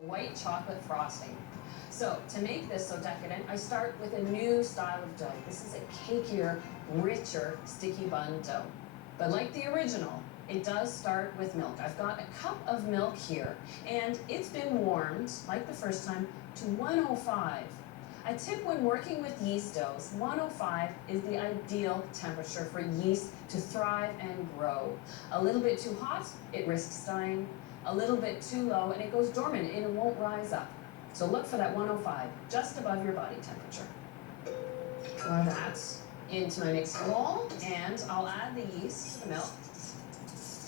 white chocolate frosting. So to make this so decadent, I start with a new style of dough. This is a cakier, richer, sticky bun dough. But like the original, it does start with milk. I've got a cup of milk here, and it's been warmed, like the first time, to 105. A tip when working with yeast doughs, 105 is the ideal temperature for yeast to thrive and grow. A little bit too hot, it risks dying. A little bit too low, and it goes dormant and it won't rise up. So look for that 105, just above your body temperature. Pour that into my mixing bowl, and I'll add the yeast to the milk.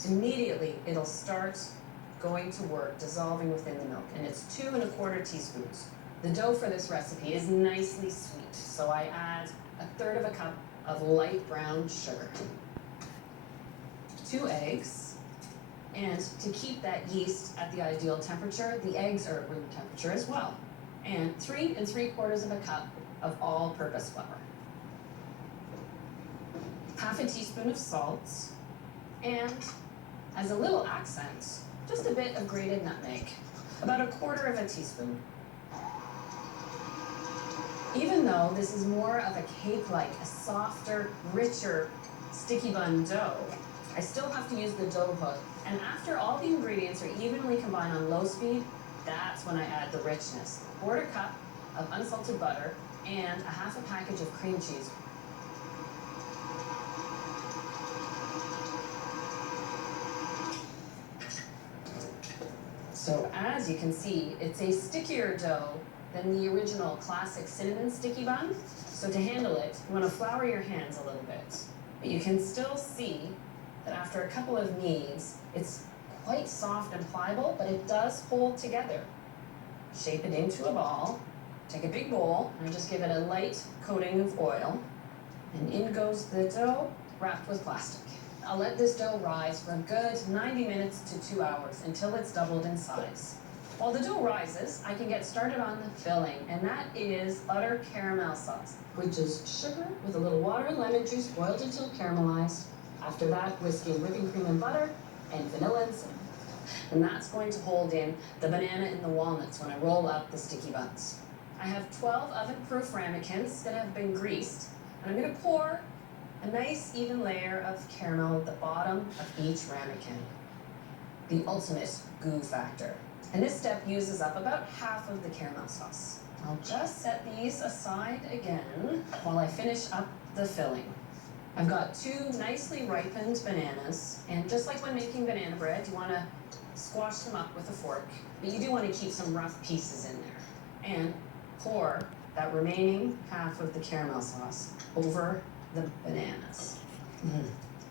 Immediately, it'll start going to work, dissolving within the milk, and it's 2 1/4 teaspoons. The dough for this recipe is nicely sweet, so I add 1/3 cup of light brown sugar, 2 eggs, and to keep that yeast at the ideal temperature, the eggs are at room temperature as well, and 3 3/4 cup of all-purpose flour, half a teaspoon of salt, and as a little accent, just a bit of grated nutmeg, about 1/4 teaspoon. Even though this is more of a cake-like, a softer, richer, sticky bun dough, I still have to use the dough hook. And after all the ingredients are evenly combined on low speed, that's when I add the richness. 1/4 cup of unsalted butter and a half a package of cream cheese. So as you can see, it's a stickier dough than the original classic cinnamon sticky bun. So to handle it, you want to flour your hands a little bit. But you can still see that after a couple of kneads, it's quite soft and pliable, but it does hold together. Shape it into a ball. Take a big bowl and just give it a light coating of oil. And in goes the dough, wrapped with plastic. I'll let this dough rise for a good 90 minutes to 2 hours until it's doubled in size. While the dough rises, I can get started on the filling, and that is butter caramel sauce, which is sugar with a little water and lemon juice boiled until caramelized. After that, whiskey and whipping cream and butter, and vanilla and cinnamon. And that's going to hold in the banana and the walnuts when I roll up the sticky buns. I have 12 oven-proof ramekins that have been greased, and I'm going to pour a nice even layer of caramel at the bottom of each ramekin. The ultimate goo factor. And this step uses up about half of the caramel sauce. I'll just set these aside again while I finish up the filling. I've got 2 nicely ripened bananas, and just like when making banana bread, you want to squash them up with a fork, but you do want to keep some rough pieces in there. And pour that remaining half of the caramel sauce over the bananas.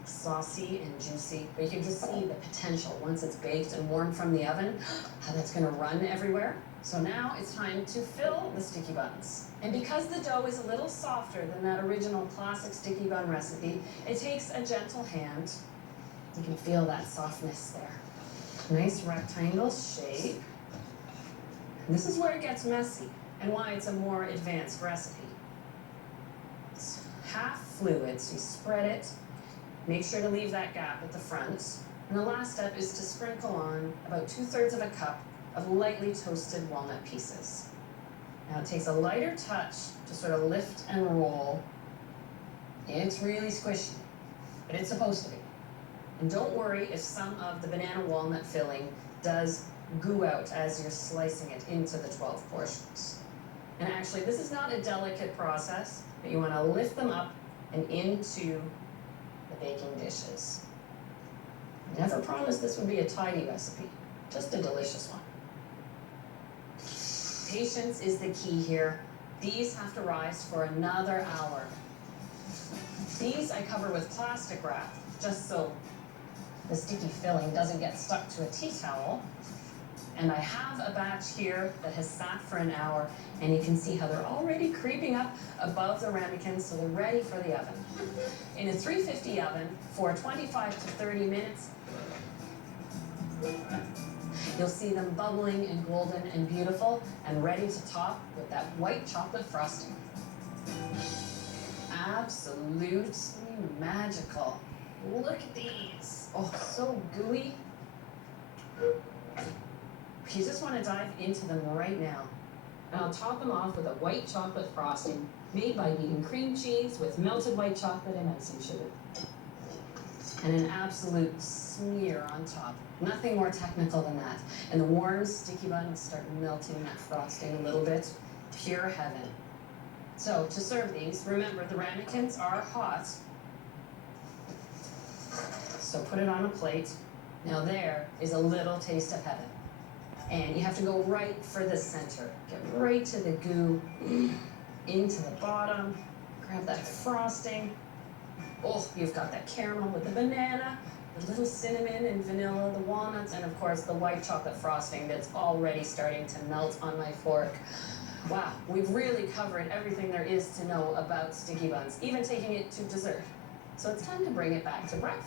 Saucy and juicy, but you can just see the potential once it's baked and warm from the oven, how that's going to run everywhere. So now it's time to fill the sticky buns. And because the dough is a little softer than that original classic sticky bun recipe, it takes a gentle hand. You can feel that softness there. Nice rectangle shape. And this is where it gets messy and why it's a more advanced recipe. It's half fluid, so you spread it. Make sure to leave that gap at the front. And the last step is to sprinkle on about 2/3 cup of lightly toasted walnut pieces. Now it takes a lighter touch to sort of lift and roll. It's really squishy, but it's supposed to be. And don't worry if some of the banana walnut filling does goo out as you're slicing it into the 12 portions. And actually, this is not a delicate process, but you want to lift them up and into the baking dishes. Never promised this would be a tidy recipe, just a delicious one. Patience is the key here. These have to rise for another hour. These I cover with plastic wrap, just so the sticky filling doesn't get stuck to a tea towel. And I have a batch here that has sat for an hour, and you can see how they're already creeping up above the ramekins, so they're ready for the oven. In a 350 oven for 25 to 30 minutes, you'll see them bubbling and golden and beautiful and ready to top with that white chocolate frosting. Absolutely magical. Look at these. Oh, so gooey. You just want to dive into them right now. And I'll top them off with a white chocolate frosting made by beating cream cheese with melted white chocolate and icing sugar. And an absolute smear on top. Nothing more technical than that. And the warm, sticky buns start melting that frosting a little bit. Pure heaven. So, to serve these, remember the ramekins are hot. So put it on a plate. Now there is a little taste of heaven. And you have to go right for the center. Get right to the goo, into the bottom. Grab that frosting. Oh, you've got that caramel with the banana, the little cinnamon and vanilla, the walnuts, and of course the white chocolate frosting that's already starting to melt on my fork. Wow, we've really covered everything there is to know about sticky buns, even taking it to dessert. So it's time to bring it back to breakfast.